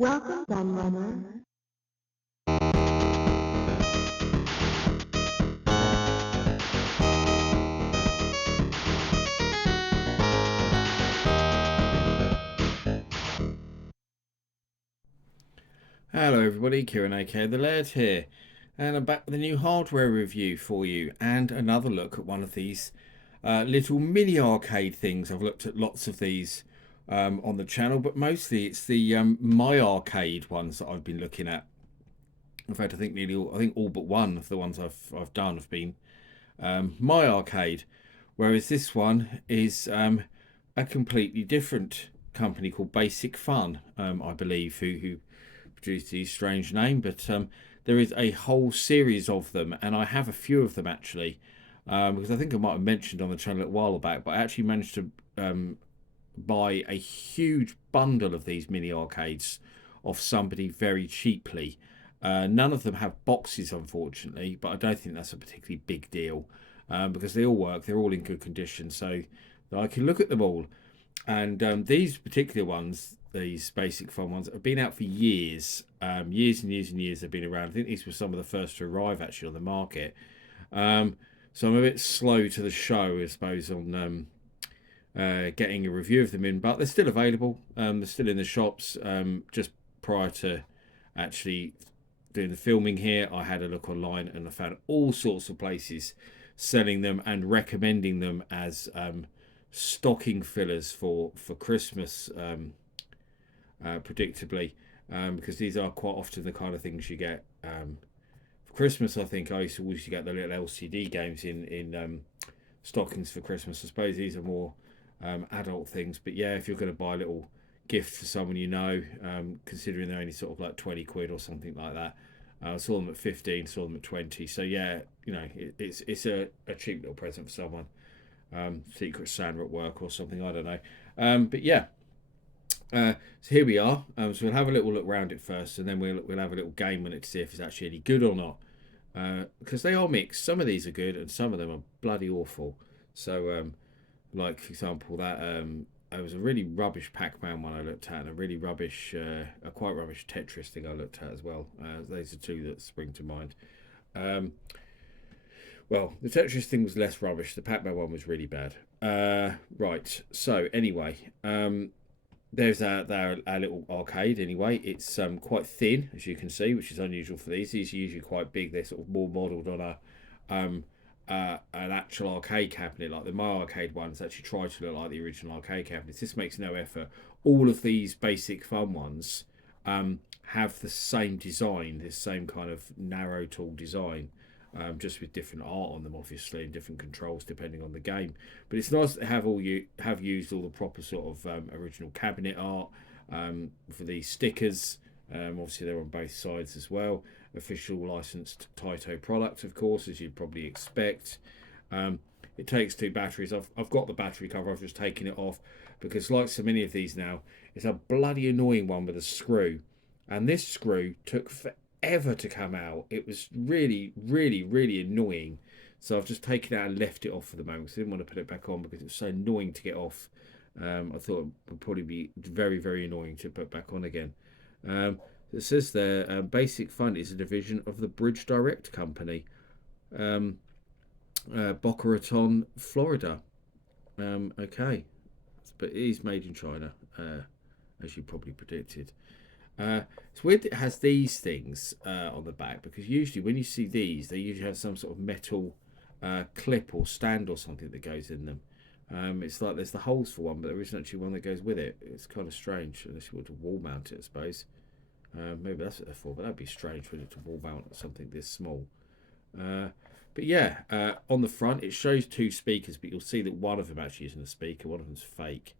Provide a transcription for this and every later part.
Welcome, Gunrunner. Hello everybody, Kieran aka The Laird here, and I'm back with a new hardware review for you and another look at one of these little mini arcade things. I've looked at lots of these on the channel, but mostly it's the My Arcade ones that I've been looking at. In fact, I think all but one of the ones I've done have been My Arcade, whereas this one is a completely different company called Basic Fun, I believe, who produced the strange name, but there is a whole series of them, and I have a few of them actually, because I think I might have mentioned on the channel a while back, but I actually managed to buy a huge bundle of these mini arcades off somebody very cheaply. None of them have boxes, unfortunately, but I don't think that's a particularly big deal because they all work, they're all in good condition, so I can look at them all. And these particular ones, these Basic Fun ones, have been out for years, years and years and years. They've been around. I think these were some of the first to arrive actually on the market. Um, so I'm a bit slow to the show, I suppose, on getting a review of them in, but they're still available. They're still in the shops. Just prior to actually doing the filming here, I had a look online and I found all sorts of places selling them and recommending them as stocking fillers for Christmas, predictably, because these are quite often the kind of things you get for Christmas. I think I used to always get the little LCD games in stockings for Christmas. I suppose these are more adult things, but yeah, if you're going to buy a little gift for someone you know, considering they're only sort of like 20 quid or something like that. I saw them at 15, saw them at 20. So yeah, it's a cheap little present for someone. Secret Santa at work or something, I don't know. But yeah, so here we are. So we'll have a little look around it first, and then we'll have a little game on it to see if it's actually any good or not. Because they are mixed. Some of these are good, and some of them are bloody awful. So, like for example, that it was a really rubbish Pac-Man one I looked at, and a really rubbish, a quite rubbish Tetris thing I looked at as well. Those are two that spring to mind. Um, well, the Tetris thing was less rubbish. The Pac-Man one was really bad. Right. So anyway, there's our little arcade. Anyway, it's quite thin, as you can see, which is unusual for these. These are usually quite big. They're sort of more modelled on an actual arcade cabinet, like the My Arcade ones actually try to look like the original arcade cabinets. This makes no effort. All of these Basic Fun ones have the same design, this same kind of narrow, tall design, just with different art on them, obviously, and different controls depending on the game. But it's nice to have used all the proper sort of original cabinet art for these stickers. Obviously, they're on both sides as well. Official licensed Taito product, of course, as you'd probably expect. Um, it takes two batteries. I've got the battery cover. I've just taken it off because, like so many of these now, it's a bloody annoying one with a screw, and this screw took forever to come out. It was really, really, really annoying. So I've just taken it out and left it off for the moment because I didn't want to put it back on because it was so annoying to get off. I thought it would probably be very, very annoying to put back on again. It says there, Basic Fun is a division of the Bridge Direct Company, um, Boca Raton, Florida. Okay, but it is made in China, as you probably predicted. It's weird that it has these things on the back because usually when you see these, they usually have some sort of metal clip or stand or something that goes in them. It's like there's the holes for one, but there isn't actually one that goes with it. It's kind of strange unless you want to wall mount it, I suppose. Maybe that's what they're for, but that'd be strange for it to wall mount something this small. Uh, but yeah, on the front it shows two speakers, but you'll see that one of them actually isn't a speaker, one of them's fake.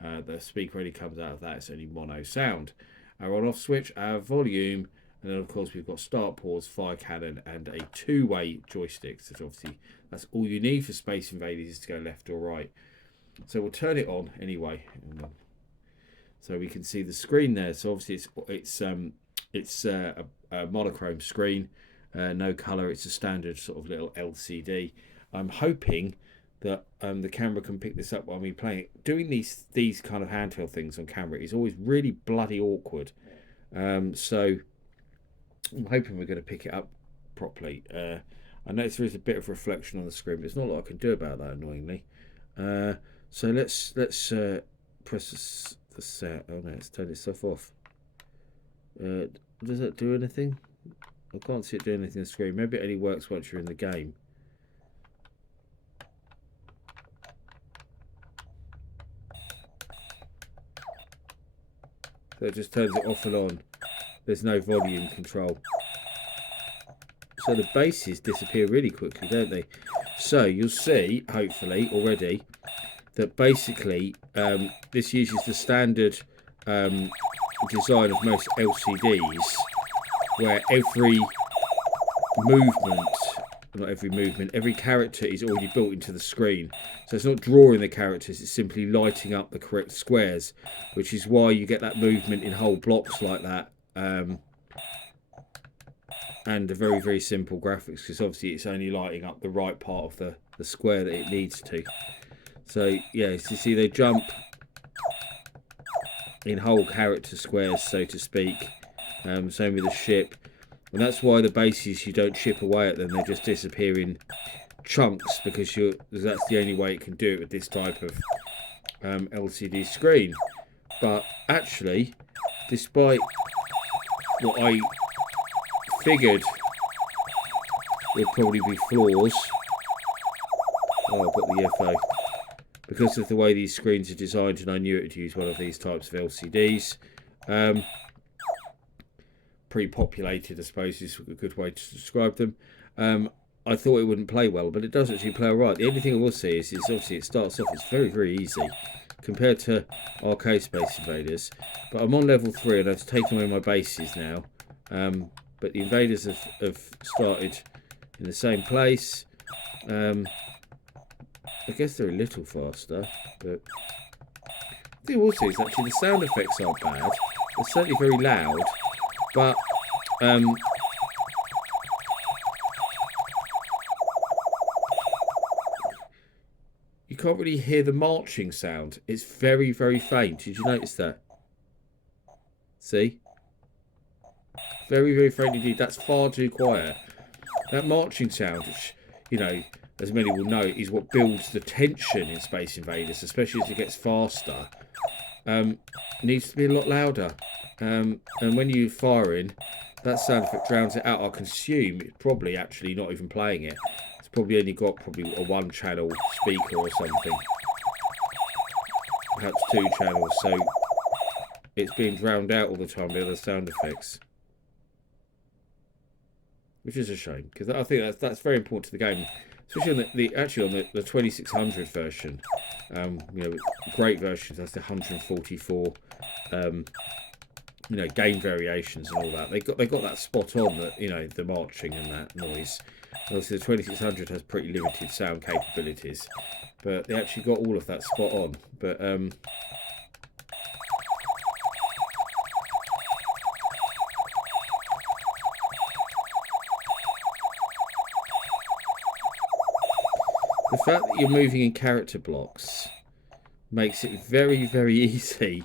The speaker only comes out of that, it's only mono sound. Our on off switch, our volume, and then of course we've got start, pause, fire cannon, and a two-way joystick. So obviously that's all you need for Space Invaders is to go left or right. So we'll turn it on anyway. So we can see the screen there. So obviously it's a monochrome screen, no color. It's a standard sort of little LCD. I'm hoping that the camera can pick this up while we playing it. Doing these kind of handheld things on camera is always really bloody awkward. So I'm hoping we're going to pick it up properly. I notice there is a bit of reflection on the screen, but there's not a lot I can do about that, annoyingly. So let's press the set. Oh no, let's turn this stuff off. Does that do anything? I can't see it doing anything on the screen. Maybe it only works once you're in the game. So it just turns it off and on. There's no volume control. So the bases disappear really quickly, don't they? So you'll see, hopefully, already, that basically this uses the standard design of most LCDs, where every character is already built into the screen. So it's not drawing the characters, it's simply lighting up the correct squares, which is why you get that movement in whole blocks like that. And the very, very simple graphics, because obviously it's only lighting up the right part of the square that it needs to. So yeah, you see they jump in whole character squares, so to speak. Same with the ship. And that's why the bases, you don't chip away at them, they just disappear in chunks, because that's the only way it can do it with this type of LCD screen. But actually, despite what I figured would probably be flaws, oh, I've got the FO, because of the way these screens are designed, and I knew it would use one of these types of LCDs. Pre-populated, I suppose, is a good way to describe them. I thought it wouldn't play well, but it does actually play alright. The only thing I will say is obviously it starts off, it's very, very easy compared to arcade Space Invaders. But I'm on level 3 and I've taken away my bases now. But the Invaders have started in the same place. I guess they're a little faster, but the thing I will say is actually the sound effects aren't bad. They're certainly very loud, but you can't really hear the marching sound. It's very, very faint. Did you notice that? See? Very, very faint indeed. That's far too quiet. That marching sound, which, you know, as many will know, is what builds the tension in Space Invaders, especially as it gets faster. Needs to be a lot louder. And when you fire in, that sound effect drowns it out. I can assume it's probably actually not even playing it. It's probably only got a 1-channel speaker or something. Perhaps 2 channels, so it's being drowned out all the time by other sound effects. Which is a shame, because I think that's very important to the game, especially on the 2600 version. You know, great versions. That's the 144. You know, game variations and all that. They got that spot on, that, you know, the marching and that noise. Obviously, the 2600 has pretty limited sound capabilities, but they actually got all of that spot on. But the fact that you're moving in character blocks makes it very, very easy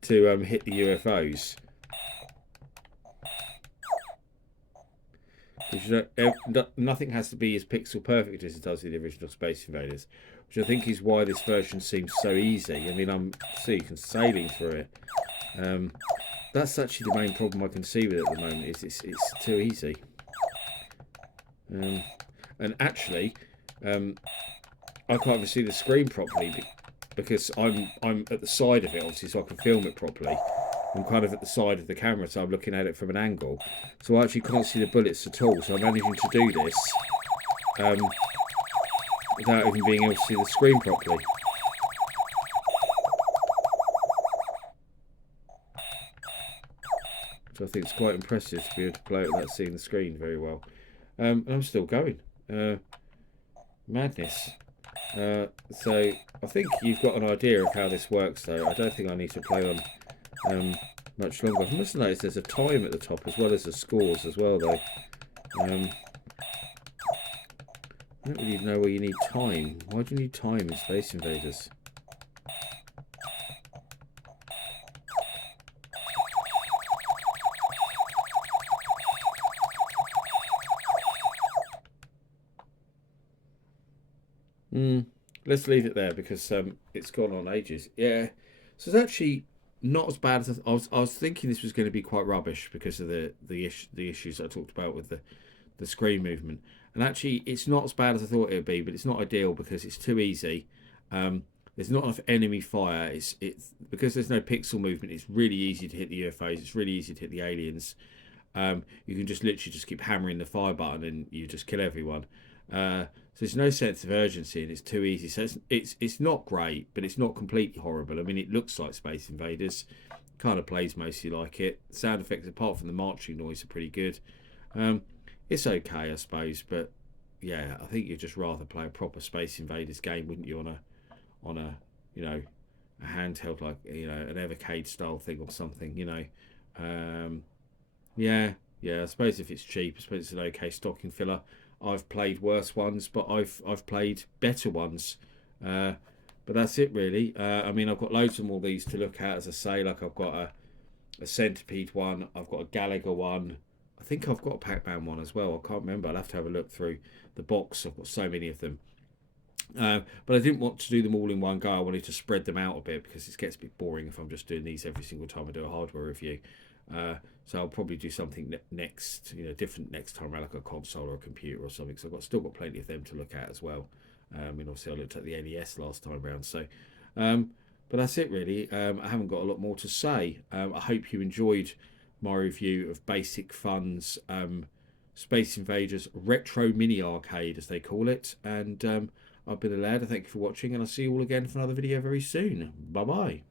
to hit the UFOs. Because nothing has to be as pixel perfect as it does in the original Space Invaders, which I think is why this version seems so easy. I mean, you can sailing through it. That's actually the main problem I can see with it at the moment. Is it's too easy. And actually, I can't even see the screen properly because I'm at the side of it, obviously, so I can film it properly. I'm kind of at the side of the camera, so I'm looking at it from an angle. So I actually can't see the bullets at all. So I'm managing to do this without even being able to see the screen properly. So I think it's quite impressive to be able to play it without seeing the screen very well. And I'm still going. Madness. So I think you've got an idea of how this works, though. I don't think I need to play on much longer. I must notice there's a time at the top as well as the scores as well, though. I don't really know where you need time. Why do you need time in Space Invaders? Mm, let's leave it there because it's gone on ages. Yeah, so it's actually not as bad as I was thinking. This was going to be quite rubbish because of the issues I talked about with the screen movement. And actually, it's not as bad as I thought it would be, but it's not ideal because it's too easy. Um, there's not enough enemy fire. It's because there's no pixel movement. It's really easy to hit the UFOs. It's really easy to hit the aliens. You can just literally just keep hammering the fire button and you just kill everyone. So there's no sense of urgency and it's too easy. So it's not great, but it's not completely horrible. I mean, it looks like Space Invaders. Kind of plays mostly like it. Sound effects, apart from the marching noise, are pretty good. Um, it's okay, I suppose, but yeah, I think you'd just rather play a proper Space Invaders game, wouldn't you, on a you know a handheld like an Evercade style thing or something, Um, yeah, yeah. I suppose if it's cheap, I suppose it's an okay stocking filler. I've played worse ones, but I've played better ones. Uh, but that's it really. I mean, I've got loads of all these to look at. As I say, like I've got a Centipede one. I've got a Gallagher one. I think I've got a Pac-Man one as well. I can't remember. I'll have to have a look through the box. I've got so many of them. But I didn't want to do them all in one go. I wanted to spread them out a bit because it gets a bit boring if I'm just doing these every single time I do a hardware review. Uh, so I'll probably do something next, different next time around, like a console or a computer or something. So I've still got plenty of them to look at as well. And obviously I looked at the NES last time around. So, um, but that's it really. I haven't got a lot more to say. I hope you enjoyed my review of Basic Fun's Space Invaders Retro Mini Arcade, as they call it. And I've been a lad. Thank you for watching, and I'll see you all again for another video very soon. Bye bye.